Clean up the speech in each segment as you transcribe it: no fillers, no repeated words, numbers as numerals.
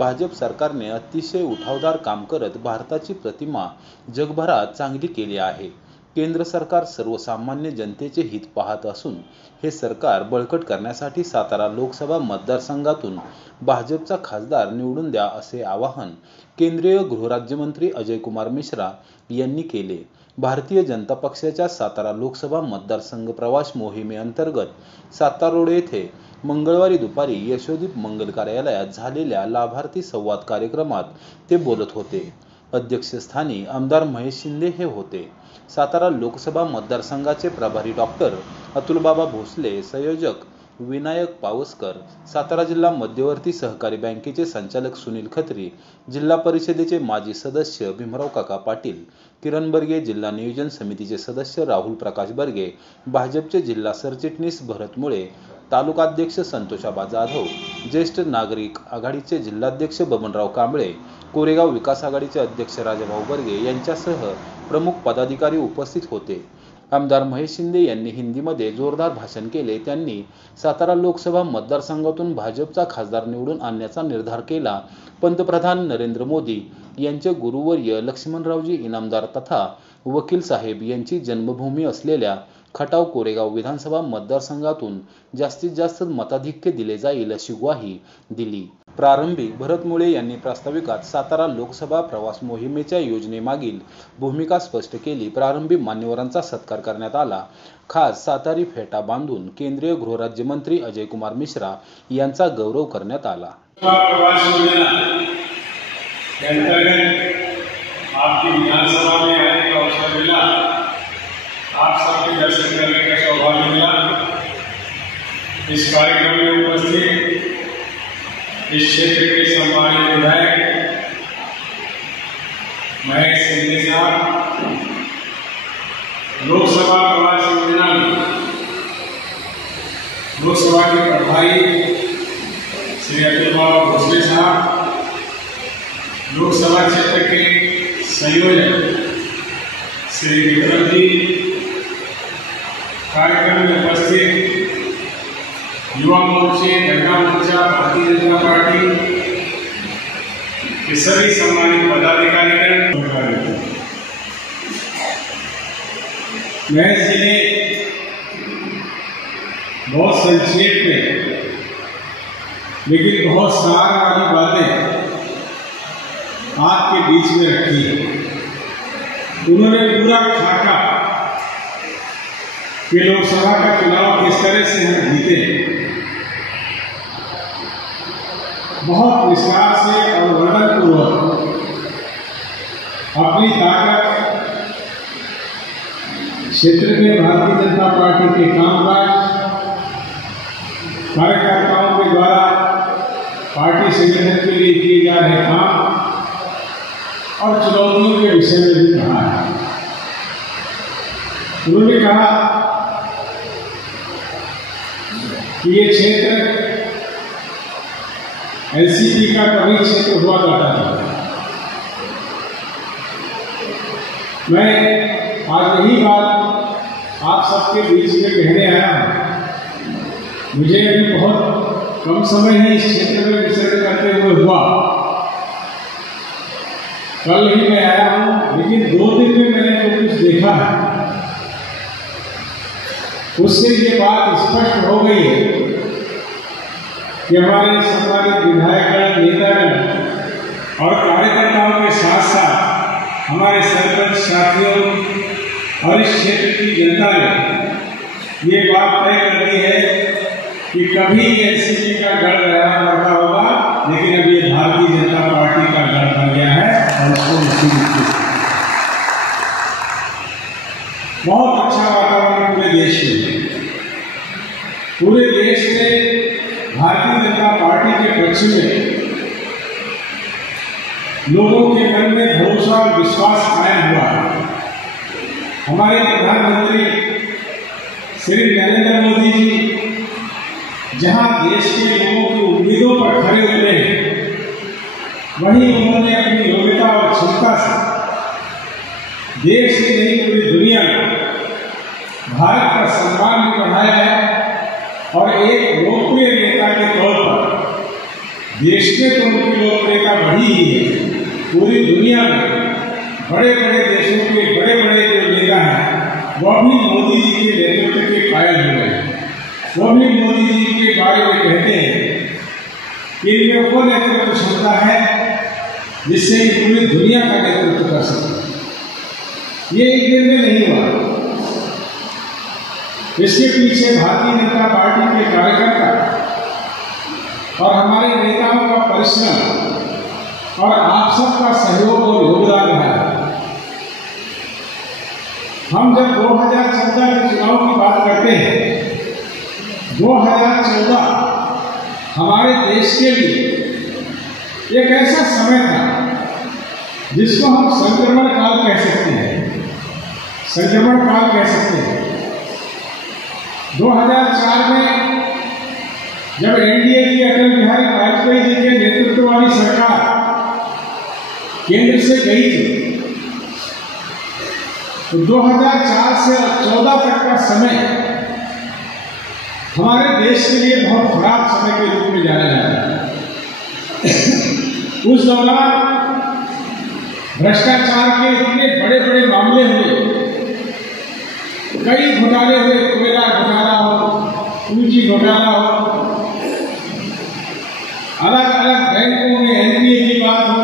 भाजप सरकारने अतिशय उठावदार काम करत भारताची प्रतिमा जगभरात चांगली केली आहे। केंद्र सरकार सर्वसामान्य जनतेचे हित पाहत असून हे सरकार बळकट करण्यासाठी सातारा लोकसभा मतदारसंघातून भाजपचा खासदार निवडून द्या असे आवाहन केंद्रीय गृहराज्यमंत्री अजय कुमार मिश्रा यांनी केले। भारतीय जनता पक्षाच्या सातारा लोकसभा मतदारसंघ प्रवास मोहिमेअंतर्गत सातारा रोड येथे मंगळवारी दुपारी यशोदीप मंगल कार्यालयात झालेल्या लाभार्थी संवाद कार्यक्रमात ते बोलत होते। अध्यक्षस्थानी आमदार महेश शिंदे हे होते। सातारा लोकसभा मतदारसंघाचे प्रभारी डॉक्टर अतुलबाबा भोसले, संयोजक विनायक पावसकर, सातारा जिल्हा मध्यवर्ती सहकारी बँकेचे संचालक सुनील खत्री, जिल्हा परिषदेचे माजी सदस्य भीमराव काका पाटील, किरण बर्गे, जिल्हा नियोजन समितीचे सदस्य राहुल प्रकाश बर्गे, भाजपचे जिल्हा सरचिटणीस भरत मुळे, तालुकाध्यक्ष संतोषाबा जाधव, ज्येष्ठ नागरिक आघाडीचे जिल्हाध्यक्ष बबनराव कांबळे, कोरेगाव विकास आघाडीचे अध्यक्ष राजाभाऊ बर्गे यांच्यासह प्रमुख पदाधिकारी उपस्थित होते। आमदार महेश शिंदे यांनी हिंदीमध्ये जोरदार भाषण केले। त्यांनी सातारा लोकसभा मतदारसंघातून भाजपचा खासदार निवडून आणण्याचा निर्धार केला। पंतप्रधान नरेंद्र मोदी यांचे गुरुवर्य लक्ष्मणरावजी इनामदार तथा वकील साहेब यांची जन्मभूमी असलेल्या खटाव कोरेगाव विधानसभा मतदारसंघातून जास्तीत जास्त मताधिक्य दिले जाईल अशी ग्वाही दिली। प्रारंभी भरत मुळे यांनी प्रास्ताविकात सातारा लोकसभा प्रवास मोहिमेच्या योजनेमागील भूमिका स्पष्ट केली। प्रारंभी मान्यवरांचा सत्कार करण्यात आला। खास सातारी फेटा बांधून केंद्रीय गृहराज्यमंत्री अजय कुमार मिश्रा यांचा गौरव करण्यात आला। आपकी विधानसभा में आने का अवसर मिला, आप सबके दर्शन करने का सौभाग्य मिला। इस कार्यक्रम में उपस्थित इस क्षेत्र के सम्मानित विधायक महेश शिंदे साहब, लोकसभा प्रवास योजना लोकसभा के प्रभारी श्री अतुलबाबा भोसले साहब, लोकसभा क्षेत्र के संयोजक श्री विक्रम जी, कार्यक्रम में उपस्थित युवा मोर्चे, जनता मोर्चा, भारतीय जनता पार्टी के सभी सम्मानित पदाधिकारीगण, महेश जी ने बहुत संक्षेप में लेकिन बहुत सार वाली बातें आपके बीच में रखी है। उन्होंने पूरा खाका कि लोकसभा का चुनाव किस तरह से हम जीते बहुत विस्तार से और वर्णनपूर्वक अपनी ताकत, क्षेत्र में भारतीय जनता पार्टी के कामकाज, कार्यकर्ताओं के द्वारा पार्टी संगठन के लिए किए जा रहे काम और चुनौतियों के विषय में भी कहा है। उन्होंने कहा कि ये क्षेत्र एनसीपी का कभी क्षेत्र हुआ करता था। मैं आज यही बात आप सबके बीच में कहने आया हूं। मुझे अभी बहुत कम समय ही इस क्षेत्र में विचरण करते हुए हुआ। कल ही मैं आया हूं, लेकिन 2 दिन में मैंने जो कुछ देखा है उससे ये बात स्पष्ट हो गई है कि हमारे सम्मानित विधायकगण, नेतागण और कार्यकर्ताओं के साथ साथ हमारे सरपंच साथियों और इस क्षेत्र की जनता ने ये बात तय कर दी है कि कभी एनसीपी का गढ़ रहा करता होगा, लेकिन अब ये भारतीय जनता पार्टी का गढ़ बन गया है और उसको बहुत अच्छा वातावरण पूरे देश में, पूरे देश में भारतीय जनता पार्टी के पक्ष में लोगों के मन में भरोसा और विश्वास कायम हुआ है। हमारे प्रधानमंत्री श्री नरेंद्र मोदी जी जहां देश के लोगों की उम्मीदों पर खड़े हुए हैं, वहीं उन्होंने अपनी योग्यता और क्षमता से देश ही नहीं पूरी दुनिया में भारत का सम्मान भी बढ़ाया है और एक लोकप्रिय नेता के तौर पर देश में तो उनकी लोकप्रियता पूरी दुनिया में बड़े बड़े देशों के बड़े बड़े जो नेता हैं वो भी मोदी जी के नेतृत्व के कायल हो गए। वो भी मोदी जी के बारे में कहते हैं कि इनमें वो नेतृत्व क्षमता है जिससे ये पूरी दुनिया का नेतृत्व कर सकते। ये एक दिन में नहीं हुआ। इसके पीछे भारतीय जनता पार्टी के कार्यकर्ता और हमारे नेताओं का परिश्रम और आप सबका सहयोग और योगदान रहा। हम जब 2014 के चुनाव की बात करते हैं, 2014 हमारे देश के लिए एक ऐसा समय था जिसको हम संक्रमण काल कह सकते हैं। संक्रमण काल कह सकते हैं। 2004 में जब एनडीए की अटल बिहारी वाजपेयी जी के नेतृत्व वाली सरकार केंद्र से गई थी, तो 2004 से 2014 तक का समय हमारे देश के लिए बहुत खराब समय के रूप में जाना जाता है। उस दौरान भ्रष्टाचार के इतने बड़े बड़े मामले हुए, कई घोटाले हुए, कोयला घोटाला हो, पूंजी घोटाला हो, अलग अलग बैंकों में एनपीए की बात हो,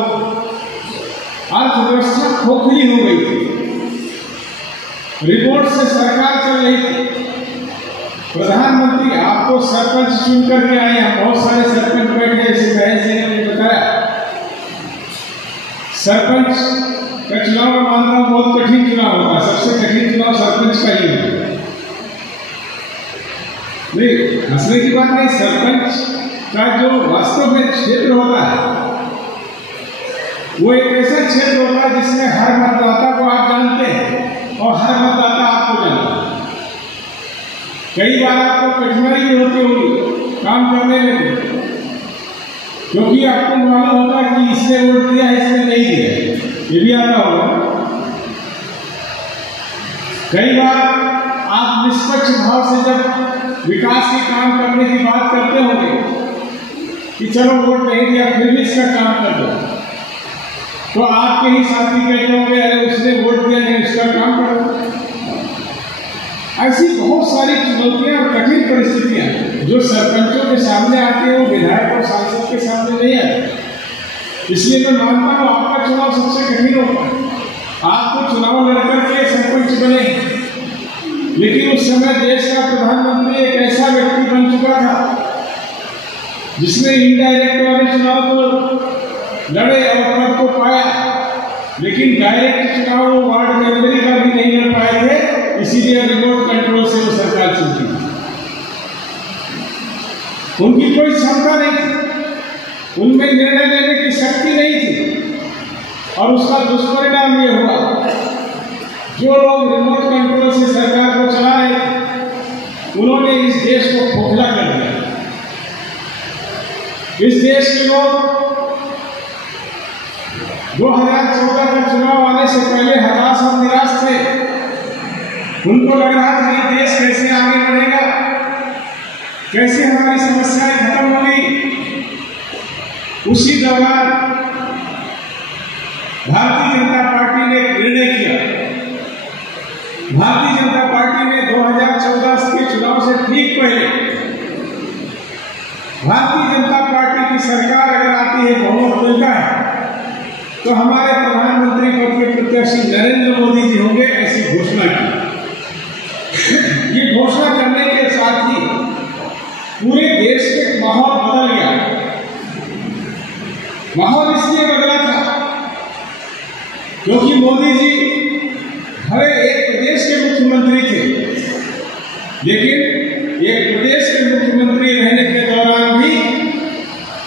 अर्थव्यवस्था खोखली हो गई थी। रिपोर्ट से सरकार चल रही थी। प्रधानमंत्री आपको सरपंच चुन करके आए हैं, बहुत सारे सरपंच बैठे, जैसे महेश जी ने बताया। सरपंच का चुनाव मैं मानता हूं बहुत कठिन चुनाव होता है। सबसे कठिन चुनाव सरपंच का ही होता है। नहीं, हंसने की बात नहीं। सरपंच का जो वास्तव में क्षेत्र होता है वो एक ऐसा क्षेत्र होता है जिसमें हर मतदाता को आप जानते हैं और हर मतदाता आपको जानता है। कई बार आपको कठिनाई भी होती होगी काम करने में, क्योंकि आपको मालूम होगा कि इसने वोट दिया है, इसने नहीं दिया, ये भी आता होगा। कई बार आप निष्पक्ष भाव से जब विकास के काम करने की बात करते होंगे कि चलो वोट नहीं दिया फिर भी इसका काम कर दो, तो आपके ही साथी कहते होंगे अरे उसने वोट दिया नहीं, उसका काम करो। ऐसी बहुत सारी चुनौतियां और कठिन परिस्थितियां जो सरपंचों के सामने आती है वो विधायक और सांसद के सामने नहीं आती। इसलिए मैं मानता हूं आपका चुनाव सबसे कठिन होगा। आपको चुनाव लड़कर के सरपंच बने, लेकिन उस समय देश का प्रधानमंत्री एक ऐसा व्यक्ति बन चुका था जिसने इनडायरेक्ट वाले चुनाव को लड़े और पद को पाया, लेकिन डायरेक्ट चुनाव वो वार्ड मेंबरी का भी नहीं लड़ पाए थे। इसीलिए रिमोट कंट्रोल से वो सरकार चलती थी। उनकी कोई क्षमता नहीं थी, उनमें निर्णय लेने की शक्ति नहीं थी, और उसका दुष्परिणाम ये हुआ जो लोग रिमोट कंट्रोल से सरकार को चला रहे थे उन्होंने इस देश को खोखला कर दिया। इस देश के लोग 2014 का चुनाव आने से पहले हताश और निराश थे। उनको लग रहा था कि देश कैसे आगे बढ़ेगा, कैसे हमारी समस्याएं खत्म होंगी। उसी दौरान भारतीय जनता पार्टी ने एक निर्णय किया। भारतीय जनता पार्टी ने 2014 के चुनाव से ठीक पहले भारतीय जनता पार्टी की सरकार अगर आती है, बहुमत मिलता है, तो हमारे प्रधानमंत्री पद के प्रत्याशी नरेंद्र मोदी जी होंगे, ऐसी घोषणा की। ये घोषणा करने के साथ ही पूरे देश में माहौल बदल गया। माहौल इसलिए बदला था क्योंकि मोदी जी हर एक प्रदेश के मुख्यमंत्री थे, लेकिन एक प्रदेश के मुख्यमंत्री रहने के दौरान भी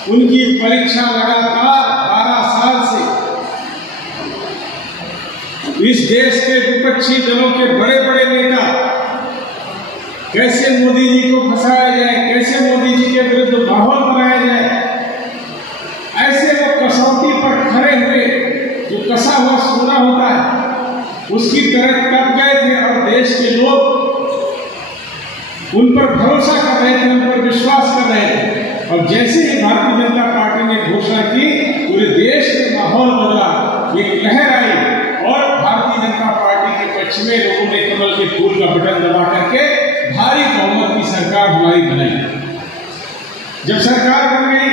उनकी परीक्षा लगातार 12 साल से इस देश के विपक्षी दलों के बड़े बड़े नेता कैसे मोदी जी को फंसाया जाए, कैसे मोदी जी के विरुद्ध माहौल बनाया जाए, ऐसे वो कसौटी पर खड़े हुए जो कसा हुआ सोना होता है उसकी तरह कट गए थे, और देश के लोग उन पर भरोसा कर रहे थे, उन पर विश्वास कर रहे थे। और जैसे ही भारतीय जनता पार्टी ने घोषणा की, पूरे देश में माहौल बदला। एक लहर आई और भारतीय जनता पार्टी के पक्ष में लोगों ने कमल के फूल का बटन दबा करके भारी बहुमत की सरकार हमारी बनाई। जब सरकार बन गई,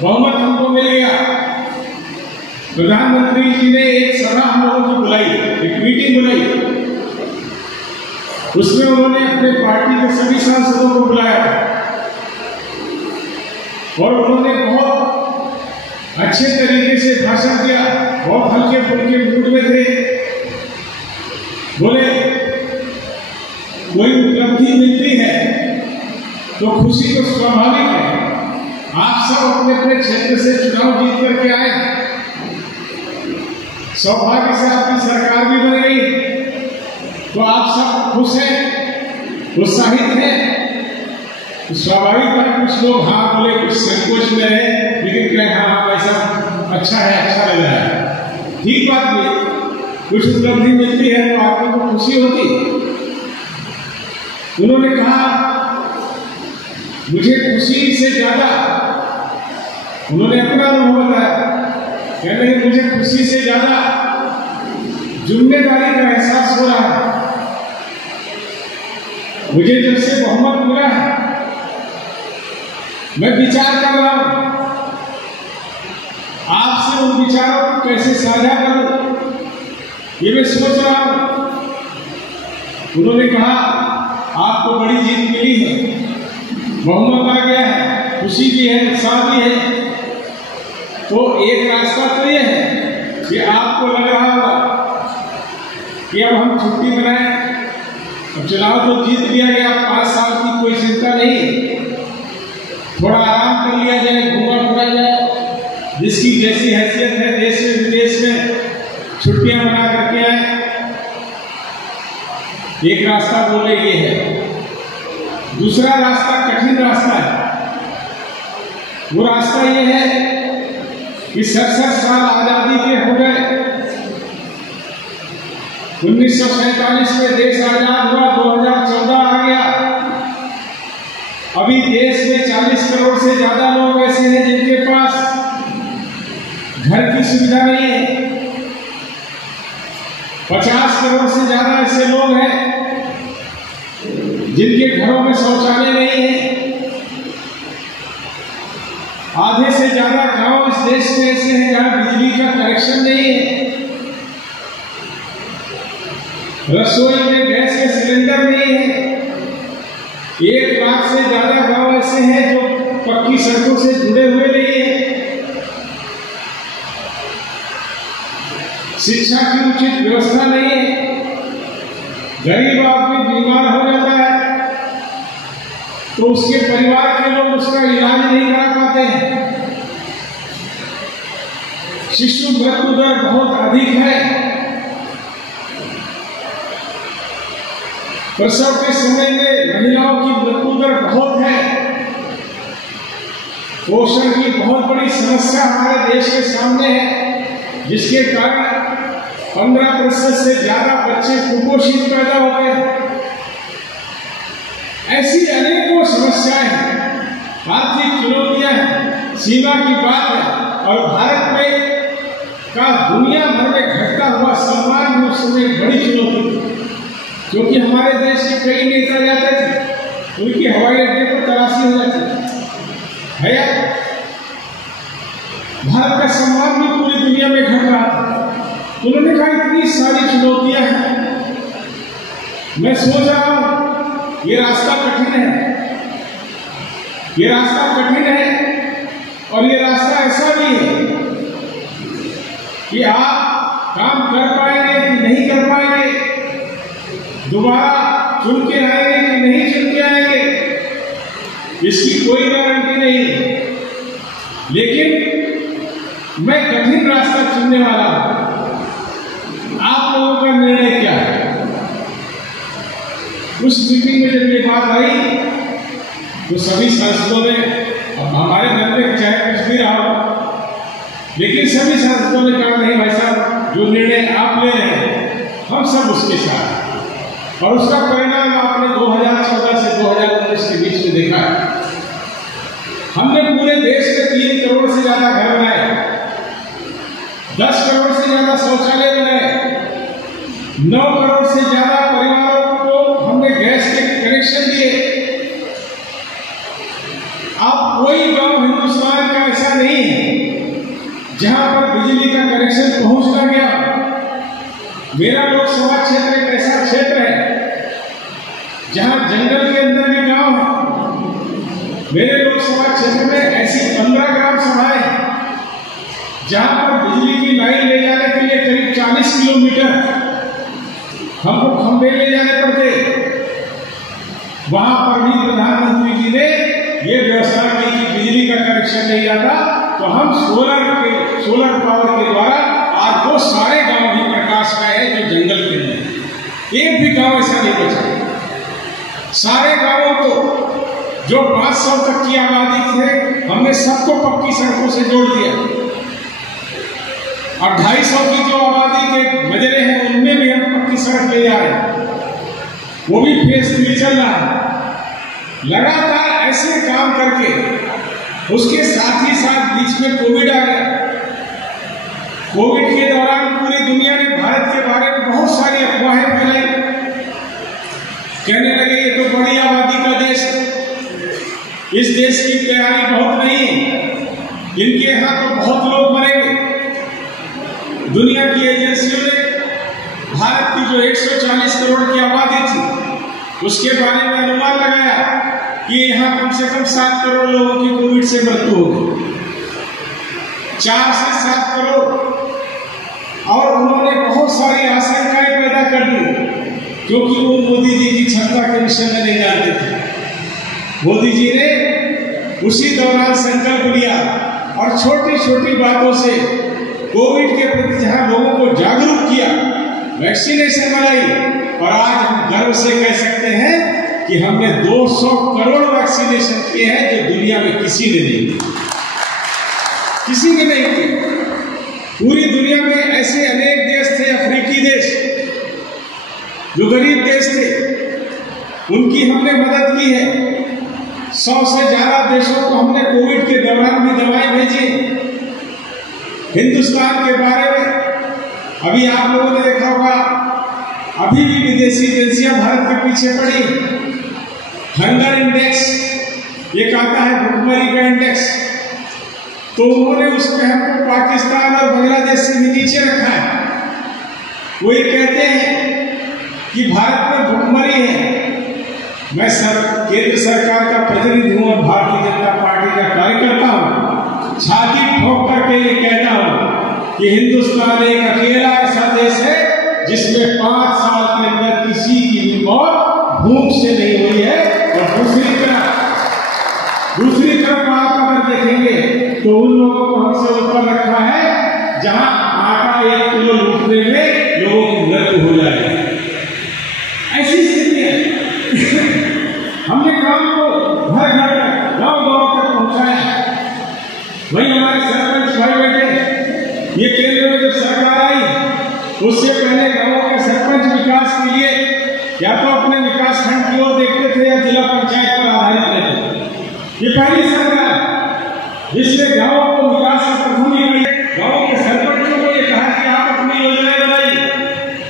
बहुमत हमको मिल गया, प्रधानमंत्री जी ने एक सभा हम लोगों की बुलाई, एक मीटिंग बुलाई। उसमें उन्होंने अपने पार्टी के सभी सांसदों को बुलाया और उन्होंने बहुत अच्छे तरीके से भाषण दिया। बहुत हल्के फुल्के मूड में थे। बोले कोई उपलब्धि मिलती है तो खुशी तो स्वाभाविक है। आप सब अपने अपने क्षेत्र से चुनाव जीत करके आए, सौभाग्य से आपकी सरकार भी बन गई, तो आप सब खुश हैं, उत्साहित हैं। तो स्वाभाविक है कुछ लोग हाँ बोले, कुछ संकोच में है, लेकिन कहें हाँ ऐसा अच्छा है, अच्छा लग रहा है, ठीक बात भी। कुछ उपलब्धि मिलती है तो आपको तो खुशी होती। उन्होंने कहा मुझे खुशी से ज्यादा, उन्होंने अपना अनुभव बताया, कहते हैं मुझे खुशी से ज्यादा जिम्मेदारी का एहसास हो रहा है। मुझे जब से बहुमत मिला है, मैं विचार कर रहा हूं आपसे उन विचारों को कैसे साझा करूं, ये मैं सोच रहा हूं। उन्होंने कहा आपको बड़ी जीत मिली है, बहुमत आ गया है, खुशी भी है, उत्साह भी है, तो एक रास्ता तो ये है कि आपको लग रहा होगा कि अब हम छुट्टी बनाएं, अब चुनाव तो जीत लिया गया, 5 साल की कोई चिंता नहीं, थोड़ा आराम कर लिया जाए, घूमा फिरा जाए, जिसकी जैसी हैसियत है देश में विदेश में छुट्टियां मना करके आए। एक रास्ता बोले ये है। दूसरा रास्ता कठिन रास्ता है। वो रास्ता ये है कि 67 साल आजादी के हो गए, 1947 में देश आजाद हुआ, 2014 आ गया, अभी देश में 40 करोड़ से ज्यादा लोग ऐसे हैं जिनके पास घर की सुविधा नहीं है, 50 करोड़ से ज्यादा ऐसे लोग हैं जिनके घरों में शौचालय नहीं है, आधे से ज्यादा गांव इस देश में ऐसे हैं जहां बिजली का कनेक्शन नहीं है, रसोई में गैस के सिलेंडर नहीं है, 1 लाख से ज्यादा गांव ऐसे हैं जो पक्की सड़कों से जुड़े हुए नहीं है, शिक्षा की उचित व्यवस्था नहीं है, गरीब आदमी बीमार हो जाता है तो उसके परिवार के लोग उसका इलाज नहीं करा पाते हैं, शिशु मृत्यु दर बहुत अधिक है, प्रसव के समय में महिलाओं की मृत्यु दर बहुत है, पोषण की बहुत बड़ी समस्या हमारे देश के सामने है, जिसके कारण 15% से ज्यादा बच्चे कुपोषित पैदा होते हैं। ऐसी अनेकों समस्याएं हैं, आर्थिक चुनौतियां हैं, सीमा की बात है, और भारत में का दुनिया भर में घटता हुआ सम्मान उस समय बड़ी चुनौती थी, क्योंकि हमारे देश के कई नेता जाते थे, उनकी हवाई अड्डे पर तलाशी हो जाती है, भारत का सम्मान भी पूरी दुनिया में घट रहा था। उन्होंने कहा इतनी सारी चुनौतियां हैं, मैं सोच रहा हूं ये रास्ता कठिन है, ये रास्ता कठिन है, और ये रास्ता ऐसा भी है कि आप काम कर पाएंगे कि नहीं कर पाएंगे, दोबारा चुन के आएंगे कि नहीं चुन के आएंगे, इसकी कोई गारंटी नहीं, लेकिन मैं कठिन रास्ता चुनने वाला हूं। आप लोगों का निर्णय क्या है? उस मीटिंग में जब ये बात आई तो सभी सांसदों ने, हमारे घर में चाहे कुछ भी रहा हो, लेकिन सभी सांसदों ने कहा नहीं भाई साहब, जो निर्णय आप ले रहे हैं हम सब उसके साथ, और उसका परिणाम आपने 2014 से 2019 के बीच में देखा है। हमने पूरे देश में 3 करोड़ से ज्यादा घर बनाए, शौचालय बनाए, 9 करोड़ से ज्यादा परिवारों को हमने गैस के कनेक्शन दिए। अब कोई गांव हिंदुस्तान का ऐसा नहीं है जहां पर बिजली का कनेक्शन पहुंच ना गया। मेरा लोकसभा क्षेत्र एक ऐसा क्षेत्र है जहां जंगल के अंदर भी गांव है। मेरे लोकसभा क्षेत्र में ऐसी 15 ग्राम सभाएं हैं जहां पर बिजली की लाइन ले जाने के लिए करीब 40 किलोमीटर हमको खंभे ले जाने पड़ते। वहां पर भी प्रधानमंत्री जी ने ये व्यवस्था की कि बिजली का कनेक्शन नहीं जाता तो हम सोलर पावर के द्वारा आज वो सारे गांव ही प्रकाश का है जो जंगल के अंदर। एक भी गांव ऐसा नहीं बचा। सारे गांवों को जो 500 तक की आबादी थे हमने सबको पक्की सड़कों से जोड़ दिया। और 250 की जो आबादी के मजरे हैं उनमें भी हम पक्की सड़क ले जा रहे हैं। वो भी फेज 3 चल रहा है। लगातार ऐसे काम करके उसके साथ ही साथ बीच में कोविड आ गया। कोविड के दौरान पूरी दुनिया ने भारत के बारे में बहुत सारी अफवाहें फैलाई। कहने लगे ये तो बड़ी आबादी का देश है, इस देश की तैयारी बहुत नहीं है, इनके यहाँ तो बहुत लोग मरेंगे। दुनिया की एजेंसियों ने भारत की जो 140 करोड़ की आबादी थी उसके बारे में अनुमान लगाया कि यहाँ कम से कम 7 करोड़ लोगों की कोविड से मृत्यु होगी, 4 से 7 करोड़। और उन्होंने बहुत सारी आशंकाएं पैदा कर दी क्योंकि वो मोदी जी की क्षमता के विषय में नहीं जानते थे। मोदी जी ने उसी दौरान संकल्प लिया और छोटी छोटी बातों से कोविड के प्रति जहां लोगों को जागरूक किया, वैक्सीनेशन बनाई। और आज हम गर्व से कह सकते हैं कि हमने 200 करोड़ वैक्सीनेशन किए हैं जो दुनिया में किसी ने नहीं किए, किसी ने नहीं किए। पूरी दुनिया में ऐसे अनेक देश थे, अफ्रीकी देश जो गरीब देश थे, उनकी हमने मदद की है। 100 से ज्यादा देशों को हमने कोविड के दौरान भी दवाएं भेजी। हिंदुस्तान के बारे में अभी आप लोगों ने देखा होगा, अभी भी विदेशी एजेंसियां भारत के पीछे पड़ी। हंगर इंडेक्स एक आता है, भुखमरी का इंडेक्स, तो उन्होंने उस कहर को पाकिस्तान और बांग्लादेश से भी नीचे रखा है। वो ये कहते हैं कि भारत में भुखमरी है। मैं केंद्र सरकार का प्रतिनिधि हूं और भारतीय जनता पार्टी का कार्यकर्ता हूं, छाती ठोक करके ये कहता हूं कि हिंदुस्तान एक अकेला ऐसा देश है जिसमें 5 साल के अंदर किसी की भी मौत भूख से नहीं हुई है। और दूसरी तरफ आप अगर देखेंगे तो उन लोगों को हमसे ऊपर रखा है जहां आटा 1 किलो लूटने में लोगों की मृत्यु हो जाए। ऐसी स्थिति है। हमने काम को घर घर तक, गांव गांव तक पहुंचाया। वही हमारे सरपंच भाई बैठे, ये केंद्र में जब सरकार आई उससे पहले गांवों के सरपंच विकास के लिए या तो अपने विकास खंड की ओर देखते थे या जिला पंचायत पर आधारित रहते थे। ये पहली सरकार जिसने गांवों को विकास की प्रथम दी। गांवों के सरपंचों को ये कहा कि आप अपनी योजनाएं बनाइए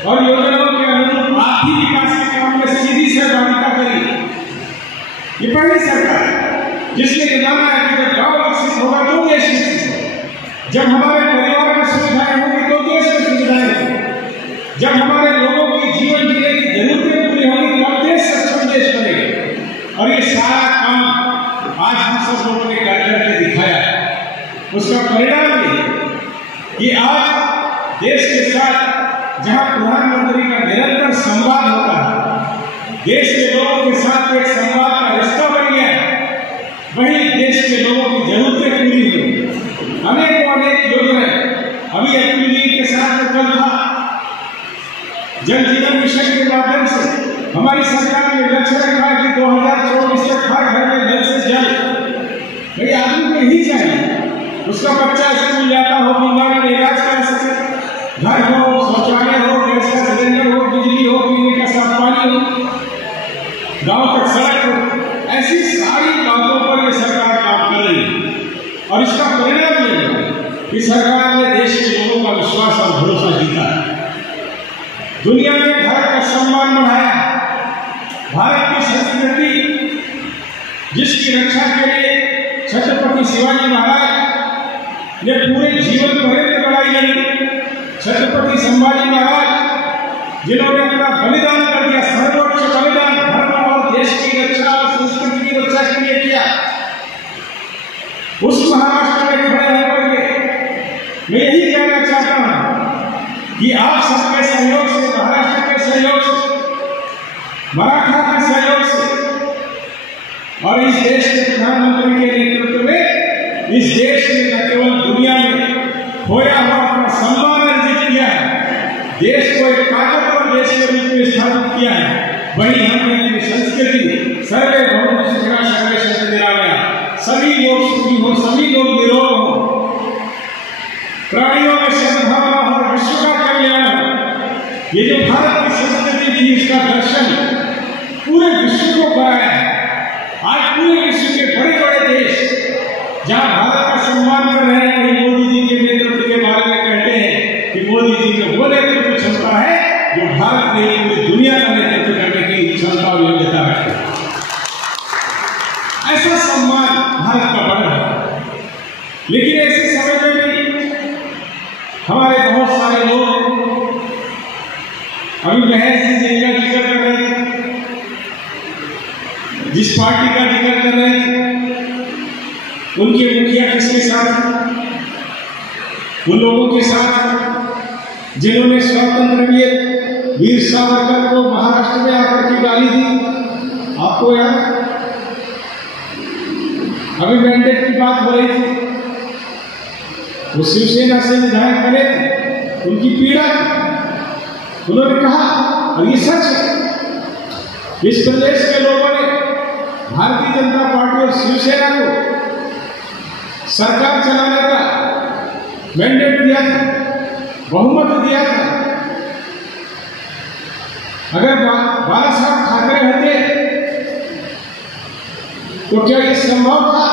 और योजनाओं के अनुरूप आप ही विकास के काम में सीधी सहभागिता करिए। ये पहली सरकार है जिसने ये माना है कि जब गांव विकसित होगा तो देश विकसित होगा। जब हमारे परिवार में सुविधाएं होंगी तो देश में सुविधाएं होंगी। जब हमारे लोगों की जीवन जीने की जरूरतें पूरी होंगी तब देश सक्षम देश बनेगा। और ये सारा काम आज हम सब लोगों ने कर करके दिखाया है। उसका परिणाम ये कि आज देश के साथ जहां प्रधानमंत्री का निरंतर संवाद होता है, देश के लोगों के साथ एक संवाद का रिश्ता बन गया है, वही देश के लोगों की जरूरतें पूरी हुई। अनेक योजनाएं अभी एचपीडी के साथ कल था, जल जीवन मिशन के माध्यम से हमारी सरकार ने लक्ष्य रखा कि 2024 तक हर घर में जल से जल। भाई आदमी को यही चाहिए, उसका बच्चा स्कूल जाता हो, बीमारी में इलाज करा सके, घर हो, शौचालय हो, गैस का सिलेंडर हो, बिजली हो, पीने का साफ पानी हो, गांव तक सड़क हो। ऐसी सारी बातों पर ये सरकार काम कर रही है और इसका परिणाम ये है कि सरकार ने देश के लोगों का विश्वास और भरोसा जीता है। दुनिया में भारत का सम्मान बढ़ाया। भारत की संस्कृति जिसकी रक्षा के लिए छत्रपति शिवाजी महाराज ने पूरे जीवन पर्यंत लड़ाई लड़ी, छत्रपति संभाजी महाराज जिन्होंने अपना बलिदान कर दिया, सर्वोच्च बलिदान धर्म और देश की रक्षा और संस्कृति की रक्षा के लिए किया, उस महाराष्ट्र में खड़े होकर के मैं यही कहना चाहता हूं कि आप सबके सहयोग से, महाराष्ट्र के सहयोग से, मराठा के सहयोग से और इस देश के प्रधानमंत्री के नेतृत्व में इस देश ने न केवल दुनिया में खोया हुआ अपना सम्मान अर्जित किया है, देश को एक ताकतवर देश के रूप में स्थापित किया है, वही हमने अपनी संस्कृति सर्वे भौतिक सुखना सर्वे शक्ति निरामया, सभी लोग सुखी हो, सभी लोग निरोग हो, प्राणियों में सद्भावना हो, विश्व का कल्याण हो। ये जो भारत की संस्कृति थी, इसका दर्शन पूरे विश्व को कराया है। आज पूरे विश्व के बड़े बड़े देश जहां भारत का सम्मान कर रहे हैं, वही मोदी जी के नेतृत्व के बारे में कहते हैं कि मोदी जी में वो नेतृत्व क्षमता है जो भारत ने पूरी दुनिया का नेतृत्व करने की क्षमता और योग्यता रखती है। ऐसा सम्मान भारत का बढ़ रहा है। लेकिन ऐसे समय में भी हमारे बहुत सारे लोग अभी बहस जिनका जिक्र कर रहे थे, जिस पार्टी का जिक्र कर रहे थे, उनके मुखिया किसके साथ, उन लोगों के साथ जिन्होंने स्वतंत्र वीर सावरकर को महाराष्ट्र में आकर के गाली दी। आपको याद, अभी मैंडेट की बात हो रही थी, वो शिवसेना से विधायक बने थे, उनकी पीड़ा थी, उन्होंने कहा, और ये सच है, इस प्रदेश के लोगों ने भारतीय जनता पार्टी और शिवसेना को सरकार चलाने का मैंडेट दिया था, बहुमत दिया था। अगर बाला साहब ठाकरे होते तो क्या ये संभव था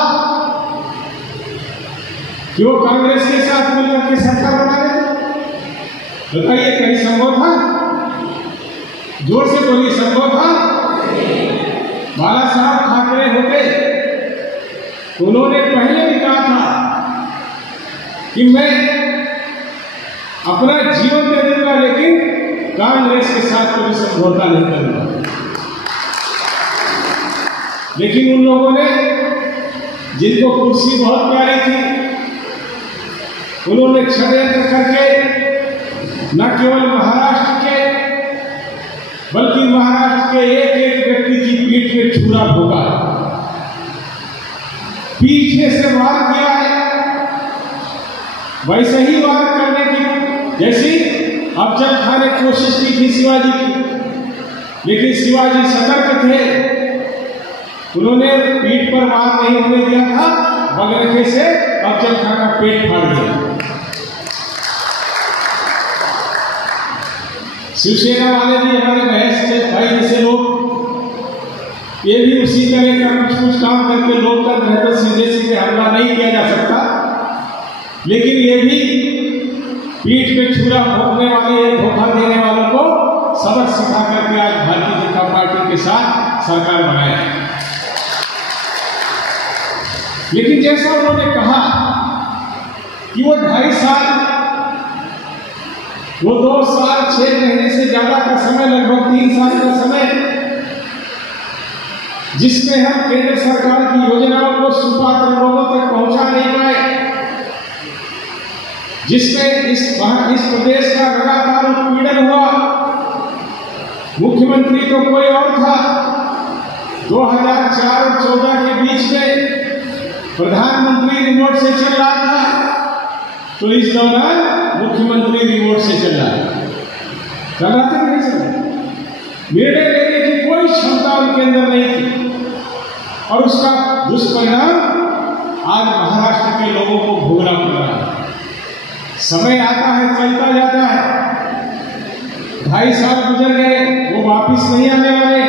कि वो कांग्रेस के साथ मिलकर के सरकार बना लेते? बताइए, कहीं संभव था? जोर से बोलिए, संभव था? बाला साहब ठाकरे होते, उन्होंने पहले भी कहा था कि मैं अपना जीवन दे दूंगा, लेकिन कांग्रेस के साथ कोई समझौता नहीं करूंगा। लेकिन उन लोगों ने, जिनको कुर्सी बहुत प्यारी थी, उन्होंने षड्यंत्र करके न केवल महाराष्ट्र के बल्कि महाराष्ट्र के एक एक व्यक्ति की पीठ में छुरा भोगा, पीछे से वार किया है, वैसे ही वार करने की जैसी अफजल खान ने कोशिश की थी शिवाजी की, लेकिन शिवाजी सतर्क थे, उन्होंने पीठ पर वार नहीं होने दिया था, बगरखे से अफजल खान का पेट फाड़ दिया। शिवसेना वाले भी हमारे बहस के भाई जैसे लोग, ये भी उसी तरह का कुछ कुछ काम करके लोकतंत्र है तो सीधे सीधे हमला नहीं किया जा सकता, लेकिन ये भी पीठ में छुरा भोंकने वाले, धोखा देने वालों को सबक सिखा करके आज भारतीय जनता पार्टी के साथ सरकार बनाया। लेकिन जैसा उन्होंने कहा कि वो 2.5 साल, वो 2 साल 6 महीने से ज्यादा का समय, लगभग 3 साल का समय, जिसमें हम केंद्र सरकार की योजनाओं को सुपात्र लोगों तक पहुंचा नहीं पाए, जिसमें इस प्रदेश का लगातार उत्पीड़न हुआ। मुख्यमंत्री तो कोई और था, 2004 और 2014 के बीच में प्रधानमंत्री रिमोट से चल रहा था, तो इस दौरान मुख्यमंत्री रिमोट से चल रहा था, नहीं चल रहा। निर्णय लेने की कोई क्षमता उनके अंदर नहीं थी, और उसका दुष्परिणाम आज महाराष्ट्र के लोगों को भोगना पड़ रहा है। समय आता है, चलता जाता है, 2.5 साल गुजर गए, वो वापिस नहीं आने वाले।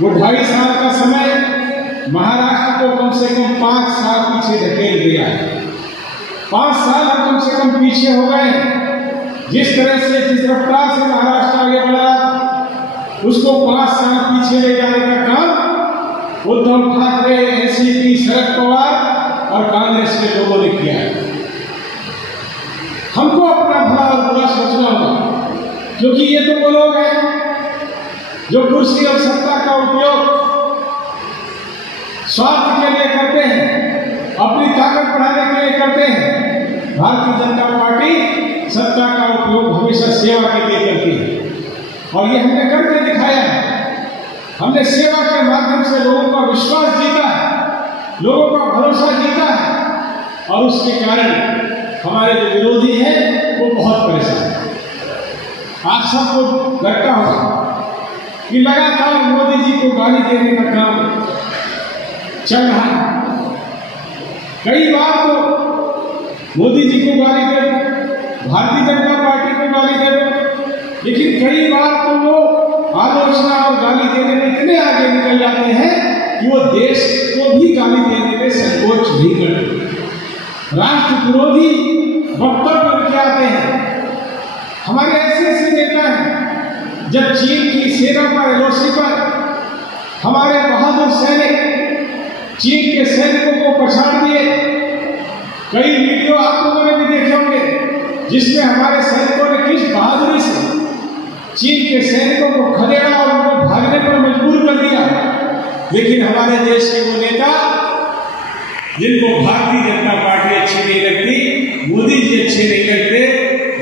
वो 2.5 साल का समय महाराष्ट्र को कम से कम 5 साल पीछे धकेल दिया है। 5 साल हम कम से कम पीछे हो गए। जिस तरह से, जिस रफ्तार से महाराष्ट्र आगे बढ़ा, उसको 5 साल पीछे ले जाने का काम उद्धव ठाकरे, एनसीपी, शरद पवार और कांग्रेस के लोगों ने किया है। हमको अपना भला और बुरा सोचना होगा, क्योंकि ये तो वो लोग हैं जो कुर्सी और सत्ता का उपयोग स्वार्थ के लिए करते हैं, अपनी ताकत बढ़ाने के लिए करते हैं। भारतीय जनता पार्टी सत्ता का उपयोग हमेशा सेवा के लिए करती है और ये हमने करके दिखाया है। हमने सेवा के माध्यम से लोगों का विश्वास जीता है, लोगों का भरोसा जीता है और उसके कारण हमारे जो विरोधी हैं वो बहुत परेशान है। आप सबको लगता होगा कि लगातार मोदी जी को गाली देने का काम चल रहा है। कई बार तो मोदी जी को गाली दे दो, भारतीय जनता पार्टी को गाली दे दो, लेकिन कई बार तो वो आलोचना और गाली देने में इतने आगे निकल जाते हैं कि वो देश को भी गाली देने में संकोच नहीं करते। राष्ट्र विरोधी वक्तव्य उनके आते हैं। हमारे ऐसे नेता हैं, जब चीन की सेना पर, एलओसी पर हमारे बहादुर सैनिक चीन के सैनिकों को पछाड़ दिए। कई वीडियो आप लोगों ने भी देखे होंगे जिसमें हमारे सैनिकों ने किस बहादुरी से चीन के सैनिकों को खदेड़ा और उनको भागने पर मजबूर कर दिया। लेकिन हमारे देश के वो नेता जिनको भारतीय जनता पार्टी अच्छी नहीं लगती, मोदी जी अच्छे नहीं लगते,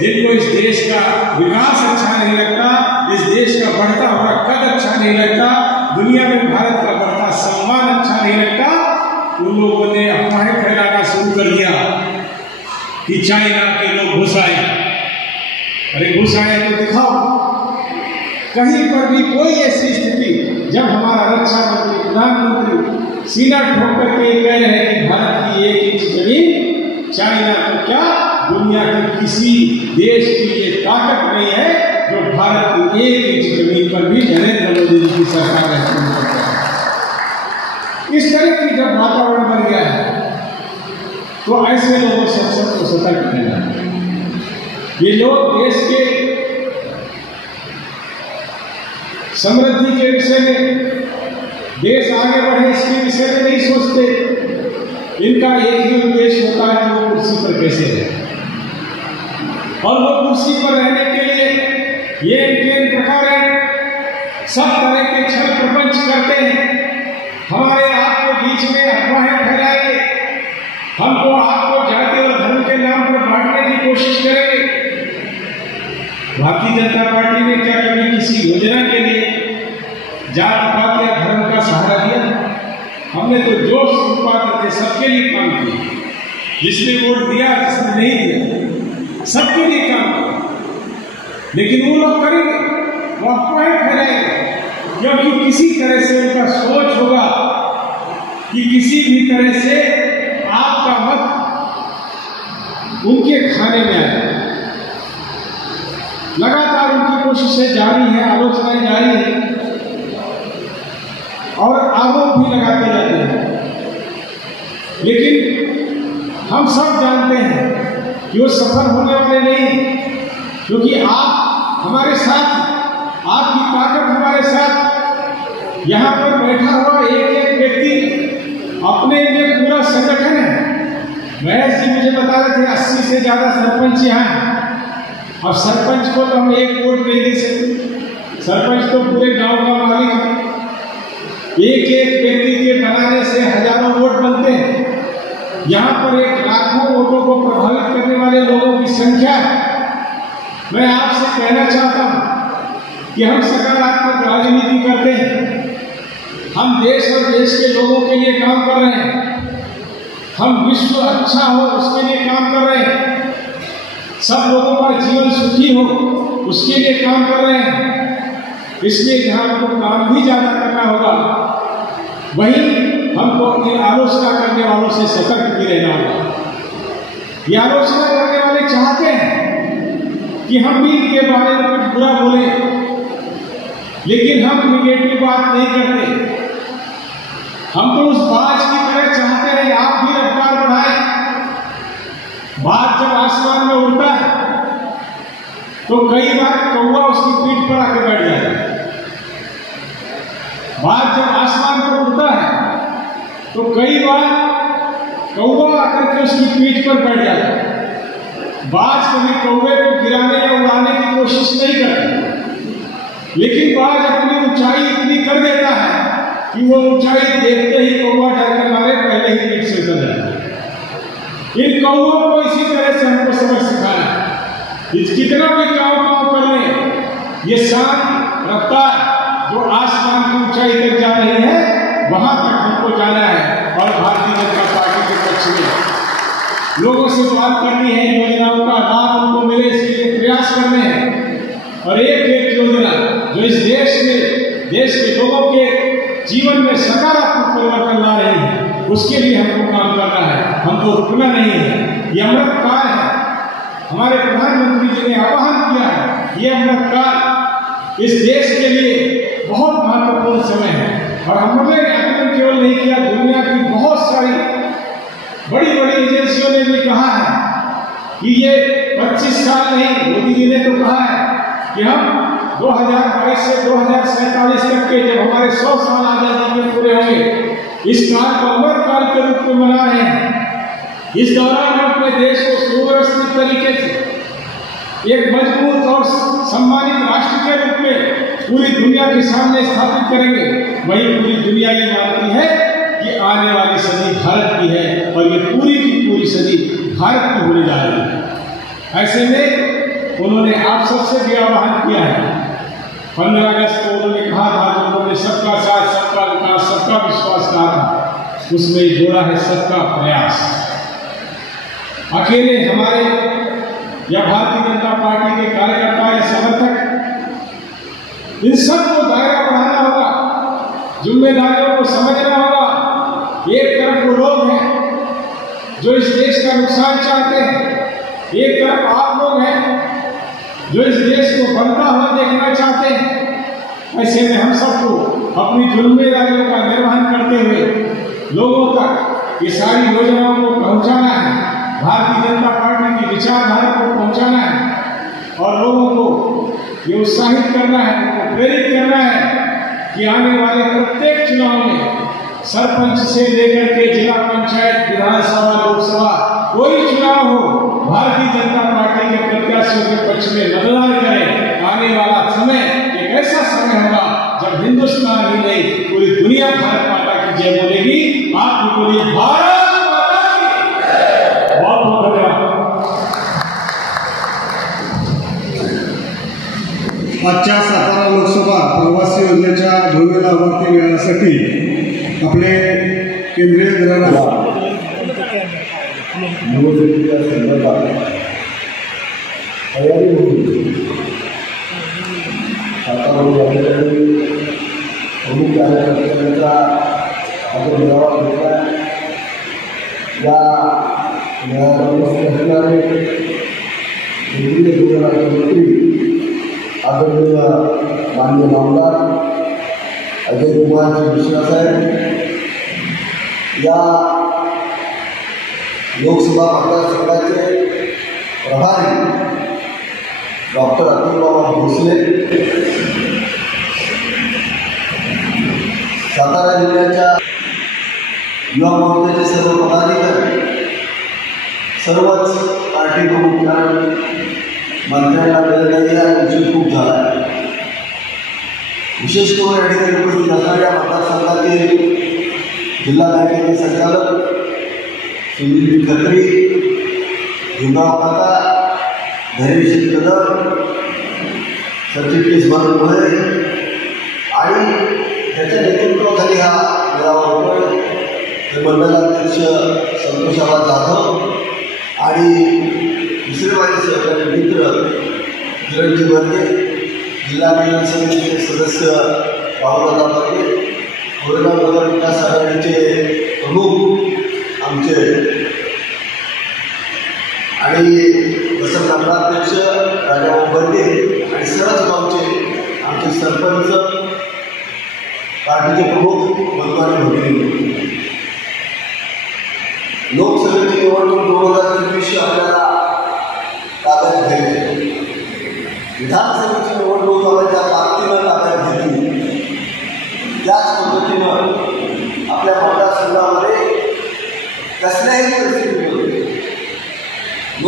जिनको इस देश का विकास अच्छा नहीं लगता, इस देश का बढ़ता हुआ कद अच्छा नहीं लगता, दुनिया में भारत का बढ़ता सम्मान अच्छा नहीं लगता, उन लोगों ने अफवाहें फैलाना शुरू कर दिया कि चाइना के लोग घुस आए। अरे घुस आए तो दिखाओ। कहीं पर भी कोई ऐसी स्थिति जब हमारा रक्षा मंत्री, प्रधानमंत्री सीना ठोक करके कह रहे हैं कि भारत की 1 इंच जमीन चाइना को क्या, दुनिया के किसी देश की ये ताकत नहीं है जो भारत की 1 इंच जमीन पर भी नरेंद्र मोदी जी की सरकार है। इस तरह की जब वातावरण बन गया है तो ऐसे लोगों से सबको सतर्क रहना है। ये लोग देश के समृद्धि के विषय में, देश आगे बढ़े इसके विषय में नहीं सोचते। इनका एक ही उद्देश्य होता है कि वो कुर्सी पर कैसे रहे, और वो कुर्सी पर रहने के लिए ये इनके प्रकार सब तरह के छल प्रपंच करते हैं। हमारे आपके बीच में अफवाहें फैलाएंगे, हमको आपको जाति और धर्म के नाम पर बांटने की कोशिश करेंगे। भारतीय जनता पार्टी ने क्या कभी किसी योजना के लिए जात पात या धर्म का सहारा दिया? हमने तो जो पात्र थे सबके लिए काम किया, जिसने वोट दिया, जिसने नहीं दिया, सबके लिए काम किया। लेकिन वो लोग करेंगे, वो अफवाहें फैलाएंगे, क्योंकि किसी तरह से उनका सोच होगा कि किसी भी तरह से आपका मत उनके खाने में आए। लगातार उनकी कोशिशें जारी है, आलोचनाएं जारी है और आरोप भी लगाते जाते हैं। लेकिन हम सब जानते हैं कि वो सफल होने वाले नहीं, क्योंकि आप हमारे साथ, आपकी ताकत हमारे साथ। यहाँ पर बैठा हुआ एक एक व्यक्ति अपने लिए पूरा संगठन है। महेश जी मुझे बता रहे थे 80 से ज्यादा सरपंच यहाँ हैं। अब सरपंच को तो हम एक वोट नहीं दे सकते, सरपंच तो पूरे गांव का मालिक है। एक एक व्यक्ति के बनाने से हजारों वोट बनते हैं। यहाँ पर एक लाखों वोटों को प्रभावित करने वाले लोगों की संख्या है। मैं आपसे कहना चाहता हूँ कि हम सकारात्मक राजनीति करते हैं, हम देश और देश के लोगों के लिए काम कर रहे हैं, हम विश्व अच्छा हो उसके लिए काम कर रहे हैं, सब लोगों का जीवन सुखी हो उसके लिए काम कर रहे हैं। इसलिए जहाँ हमको काम भी ज्यादा करना होगा, वहीं हमको अपनी आलोचना करने वालों से सतर्क भी रहना होगा। ये आलोचना करने वाले चाहते हैं कि हम भी इनके बारे में कुछ बुरा बोलें, लेकिन हम निगेटिव बात नहीं करते। हम तो उस बाज की तरह चाहते हैं आप भी रफ्तार बढ़ाएं, बाज जब आसमान में उड़ता है तो कई बार कौवा उसकी पीठ पर आके बैठ जाता है। बाज जब आसमान पर उड़ता है तो कई बार कौवा आकर के उसकी पीठ पर बैठ जाता है। बाज कभी कौवे को गिराने या उड़ाने की कोशिश नहीं करता, लेकिन बाज अपनी ऊंचाई इतनी कर देता है कि वो ऊंचाई देखते ही कौवा डर के मारे पहले ही पीठ से उतर जाता है। इन कौवों को इसी तरह से हमको सबक सिखाया, कितना भी काम कर ले, ये शांत रफ्तार जो आसमान की ऊंचाई तक जा रही है वहां तक हमको जाना है। और भारतीय जनता पार्टी के पक्ष में लोगों से बात करनी है, योजनाओं का लाभ उनको मिले इसके लिए प्रयास करने हैं। और एक एक योजना जो इस देश के लोगों के जीवन में सकारात्मक परिवर्तन ला रही है उसके लिए हमको काम करना है, हमको रुकना नहीं है। ये अमृत काल है, हमारे प्रधानमंत्री जी ने आह्वान किया है, ये अमृत काल इस देश के लिए बहुत महत्वपूर्ण समय है। और हमने आवेदन केवल नहीं किया, दुनिया की बहुत सारी बड़ी बड़ी एजेंसियों ने भी कहा है कि ये 25 साल नहीं, मोदी जी ने तो कहा है कि हम 2022 से 2047 तक के जब हमारे 100 साल आजादी के पूरे होंगे, इस काल को अमृत काल के रूप में मना रहे हैं। इस दौरान हम अपने देश को सुव्यवस्थित तरीके से एक मजबूत और सम्मानित राष्ट्र के रूप में पूरी दुनिया के सामने स्थापित करेंगे। वही पूरी दुनिया ये मानती है कि आने वाली सदी भारत की है और ये पूरी की पूरी सदी भारत की होने जा रही है। ऐसे में उन्होंने आप सबसे भी आह्वान किया है। 15 अगस्त को उन्होंने कहा था, जो उन्होंने सबका साथ, सबका विकास, सबका विश्वास कहा था, उसमें जोड़ा है सबका प्रयास। अकेले हमारे या भारतीय जनता पार्टी के कार्यकर्ता या समर्थक, इन सबको दायरा बढ़ाना होगा, जिम्मेदारियों को समझना होगा। एक तरफ वो लोग हैं जो इस देश का नुकसान चाहते हैं, एक तरफ आप लोग हैं जो इस देश को बढ़ता हुआ देखना चाहते हैं। ऐसे में हम सबको अपनी जिम्मेदारियों का निर्वहन करते हुए लोगों तक ये सारी योजनाओं को पहुंचाना है, भारतीय जनता पार्टी की विचारधारा को पहुंचाना है और लोगों को ये उत्साहित करना है, उनको प्रेरित करना है कि आने वाले प्रत्येक चुनाव में सरपंच से लेकर के जिला पंचायत, विधानसभा, लोकसभा, कोई चुनाव हो, भारतीय जनता पार्टी के प्रत्याशियों के पक्ष में मतदान करें। आने वाला समय एक ऐसा समय होगा जब हिंदुस्तान ही नहीं पूरी दुनिया भारत माता की जय बोलेगी। आप भी बोलिए भारत माता की। बहुत बहुत धन्यवाद। आजच्या सातारा लोकसभा प्रवासी योजनेच्या भव्य लाभार्थी मिळवण्यासाठी आपले केंद्रीय गृह निवडणुकीच्या संदर्भात तयारी होती। सातारा जिल्ह्यातील प्रमुख कार्यकर्त्यांचा आपण मेळावा घेतला। या मेळाव्याला उपस्थित असणारे केंद्रीय गृहराज्यमंत्री आदरणीय माननीय आमदार अजय कुमार मिश्रा साहेब, या लोकसभा मतदारसंघाचे प्रभारी डॉक्टर अतुल बाबा भोसले, सातारा जिल्ह्याच्या युवा मोर्चाचे सर्व पदाधिकारी, सर्वच पार्टी प्रमुख मंत्र्यांना वेळ द्यायला उशीर खूप झाला आहे। विशेष करून या ठिकाणी उपस्थित असणाऱ्या मतदारसंघातील जिल्हा बँकेचे संचालक सुनील खत्री, भीमराव काका, धैर्य कदम, सरचिटणीस भरत मुळे आणि त्याच्या नेतृत्वाखाली हा मेळावा होतोय। हे मंडलाध्यक्ष संतोषाबा जाधव आणि दुसरे माझे सहकारी मित्र किरणजी वर्गे, जिल्हा कल्याण समितीचे सदस्य राहुलदादा वर्गे, कोरेगाव नगर विकास आघाडीचे प्रमुख आमचे आणि वसंत अध्यक्ष राजाभाऊ वर्गे आणि सर्वच गावचे आमचे सरपंच, पार्टीचे प्रमुख मधुवानी भोगले। लोकसभेची निवडणूक 2024 आपल्याला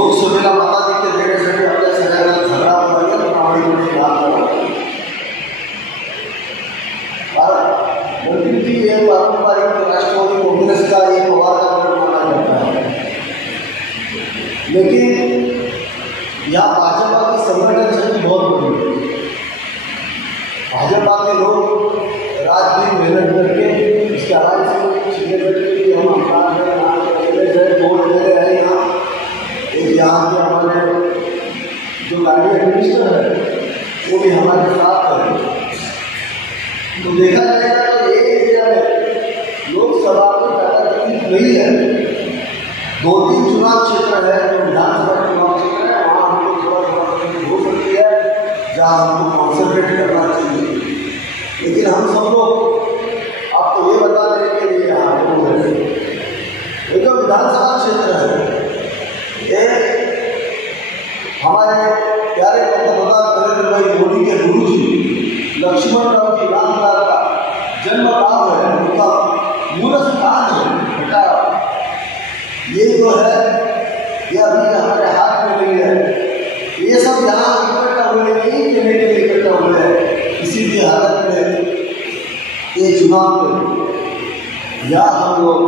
लोकसभेला मताधिक्य देण्यासाठी आपल्या सगळ्यांना झगडावं लागेल, प्रामाणिकपणे काम करावं लागेल. मोदी ये पारंपरिक राष्ट्रवादी कांग्रेस का ये पवार का गठ माना जाता है, लेकिन यह भाजपा की संगठन शक्ति बहुत बड़ी है. भाजपा के लोग रात दिन मेहनत करके इसके आवाज से सीधे करके हम वोट दे रहे हैं. यहाँ के हमारे जो गाड़ी मिनिस्टर है वो भी हमारे साथ है. तो देखा जाएगा तो एक एरिया में लोकसभा की ताकत नहीं है. 2-3 चुनाव क्षेत्र है जो विधानसभा चुनाव क्षेत्र है, वहाँ हमको थोड़ा हो सकती है जहाँ हमको कॉन्सेंट्रेट करना चाहिए. लेकिन हम सब लोग आपको ये बता देने के लिए यहाँ है, ये जो विधानसभा क्षेत्र है ये हमारे प्यारे पंतप्रधान नरेंद्र भाई मोदी के गुरु जी लक्ष्मणराव जी रामलाल का जन्म गाँव है, उनका मूल स्थान है बेटा. ये जो है ये अभी हमारे हाथ में नहीं है. ये सब यहाँ इकट्ठा हुए नहीं कहने के लिए इकट्ठा हुए हैं. किसी भी हालत में ये चुनाव में या हम लोग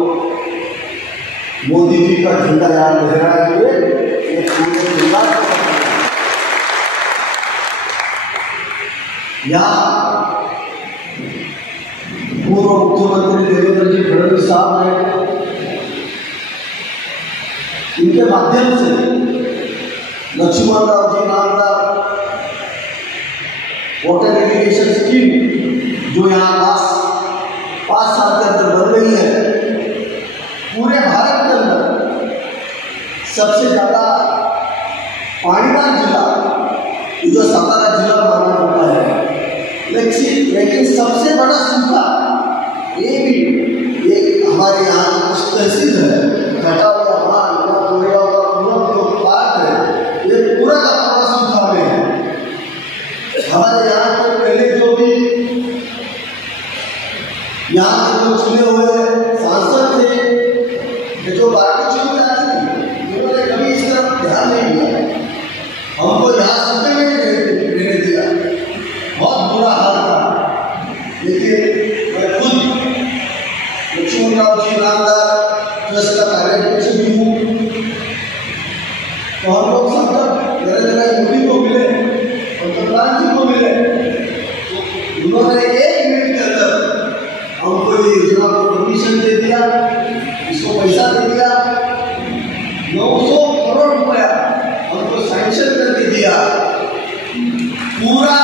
मोदी जी का झंडा याद लहराए हुए ये पूरे चुनाव यहाँ पूर्व मुख्यमंत्री देवेंद्र जी फडणवीस साहब ने इनके माध्यम से लक्ष्मणराव जी नामदार वाटर इरिगेशन स्कीम जो यहाँ 5 साल के अंदर बन रही है, पूरे भारत के अंदर सबसे ज़्यादा पानीदार जिला जो सातारा जिला माना जाता है. लेकिन सबसे बड़ा सूखा ये भी एक हमारे यहाँ कुछ तहसील है घटाव या मान या कोरिया का पूरा जो पार्क है ये पूरा का पूरा सूखा में है. हमारे यहाँ के पहले जो भी यहाँ के जो चुने हुए सांसद थे जो पार्टी चुनी जाती थी उन्होंने कभी इस तरफ ध्यान नहीं दिया. हमको यहाँ सूखे में नहीं दिया, बहुत बुरा हाल था. लेकिन मैं खुद लक्ष्मणराव जी नामदार ट्रस्ट का कार्याध्यक्ष भी हूँ. तो हम लोग सब तक नरेंद्र भाई मोदी को मिले, पंतप्रधान जी को मिले, तो उन्होंने 1 मिनट के अंदर हमको ये योजना को परमिशन दे दिया, इसको पैसा दे दिया. 900 करोड़ रुपया हमको सैंक्शन करके दिया. पूरा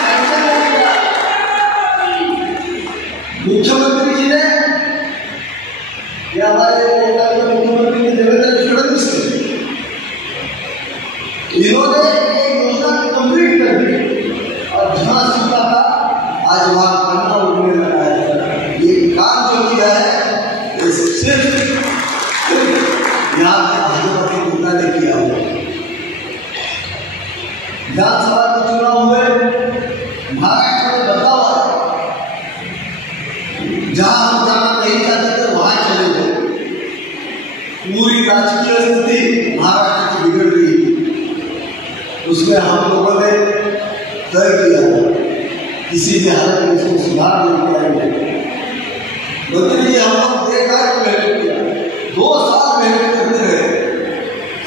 सैंक्शन कर दिया मुख्यमंत्री जी ने, या हमारे मुख्यमंत्री देवेंद्र फडणवीस ने. इन्होंने ये योजना कंप्लीट कर दी और जहाँ सूखा था आज वहाँ पन्ना उड़ने लगा है. ये काम जो किया है ये सिर्फ यहाँ भाजपा के नेता ने किया हुआ. विधानसभा के चुनाव हुए महाराष्ट्र में बदलाव आया, जहाँ हम जाना नहीं चाहते थे वहाँ चले गए. पूरी राजकीय स्थिति महाराष्ट्र की बिगड़ रही थी. उसमें हम लोगों ने तय किया किसी भी हालत में इसको सुधार नहीं पाएंगे. मंत्री जी हम लोग बेकार मेहनत किया, 2 साल मेहनत करते रहे.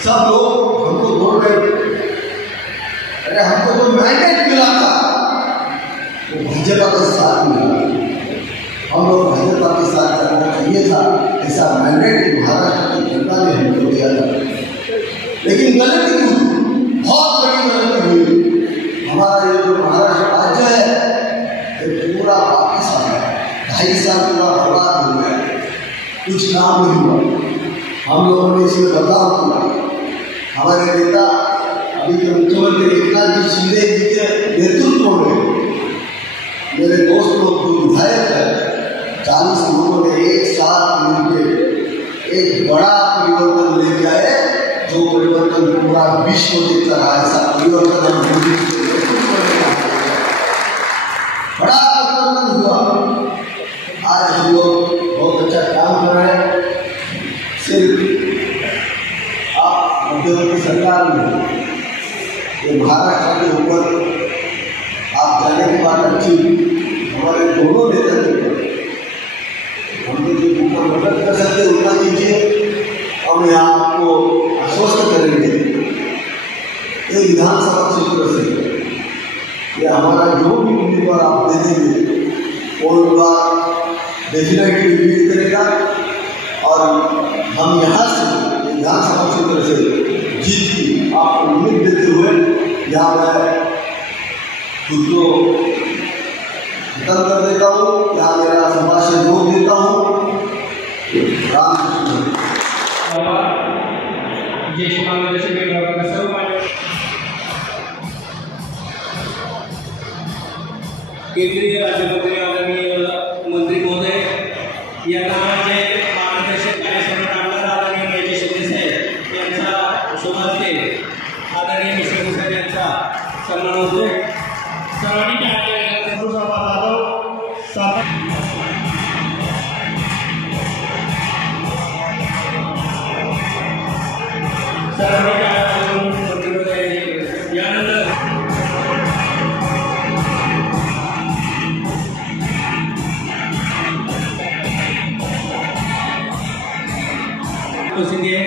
सब लोग हमको बोल रहे अरे हमको जो मैंडेट मिला था वो भाजपा का साथ मिला, हम लोग भाजपा के साथ करना चाहिए था. ऐसा मैंडेट महाराष्ट्र की जनता ने हमको दिया था. लेकिन गलती हुई, बहुत बड़ी गलती हुई. हमारा ये जो महाराष्ट्र राज्य है ये पूरा वापिस आ गया. 2.5 साल पूरा बर्बाद हो गया, कुछ काम नहीं हुआ. हम लोगों ने इसमें बदलाव किया. हमारे नेता अभी के मुख्यमंत्री एकनाथ जी शिंदे जी के नेतृत्व में मेरे दोस्त लोग जो विधायक है 40 लोगों ने एक साथ मिलकर एक बड़ा परिवर्तन लेके आए, जो परिवर्तन पूरा विश्व देख रहा है. ऐसा परिवर्तन हम बड़ा परिवर्तन हुआ. आज हम लोग बहुत अच्छा काम कर रहे हैं. सिर्फ आप मुख्यमंत्री सरकार ने ये महाराष्ट्र के ऊपर आप जाने की बात अच्छी, हमारे दोनों नेता के ऊपर हम तो जो मदद कर सकते उतना कीजिए। हम यहाँ आपको आश्वस्त करेंगे ये विधानसभा क्षेत्र से ये हमारा जो भी उम्मीदवार आप दे देंगे वो उम्मीदवार डेफिनेटली लीड करेगा और हम यहाँ से विधानसभा क्षेत्र से जीत की आपको उम्मीद देते हुए यहाँ मैं खुद को खत्म कर देता हूँ। यहाँ मेरा समाज से जोड़ देता हूँ। रामकृष्ण ज्येष्ठ मार्गदर्शक विभागाला सर्व केंद्रीय राज्यमंत्री आदरणीय मंत्री महोदय यांना जे मार्गदर्शक कार्यक्रम करणारा आदरणीय मेजे शिंदे साहेब यांचा शुभारंभ आदरणीय मिश्र साहेब यांचा सन्मान होतोय। सर्वांनी टाळ्या यानंतर शिंदे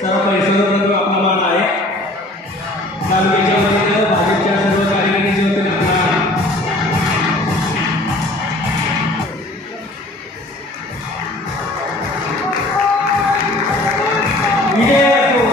सर्व परिसरावर आपला मान आहे। तालुक्याच्या वतीनं भाजपच्या सर्व कार्यकर्त्यांच्या वतीनं आपला विजय असो।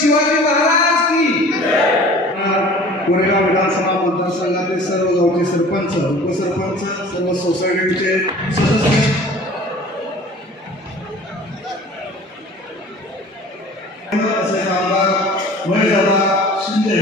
शिवाजी महाराज की। कोरेगाव विधानसभा मतदारसंघातील सर्व गावचे सरपंच, उपसरपंच, सर्व सोसायटीचे सदस्य, तसेच आमदार महेशदादा शिंदे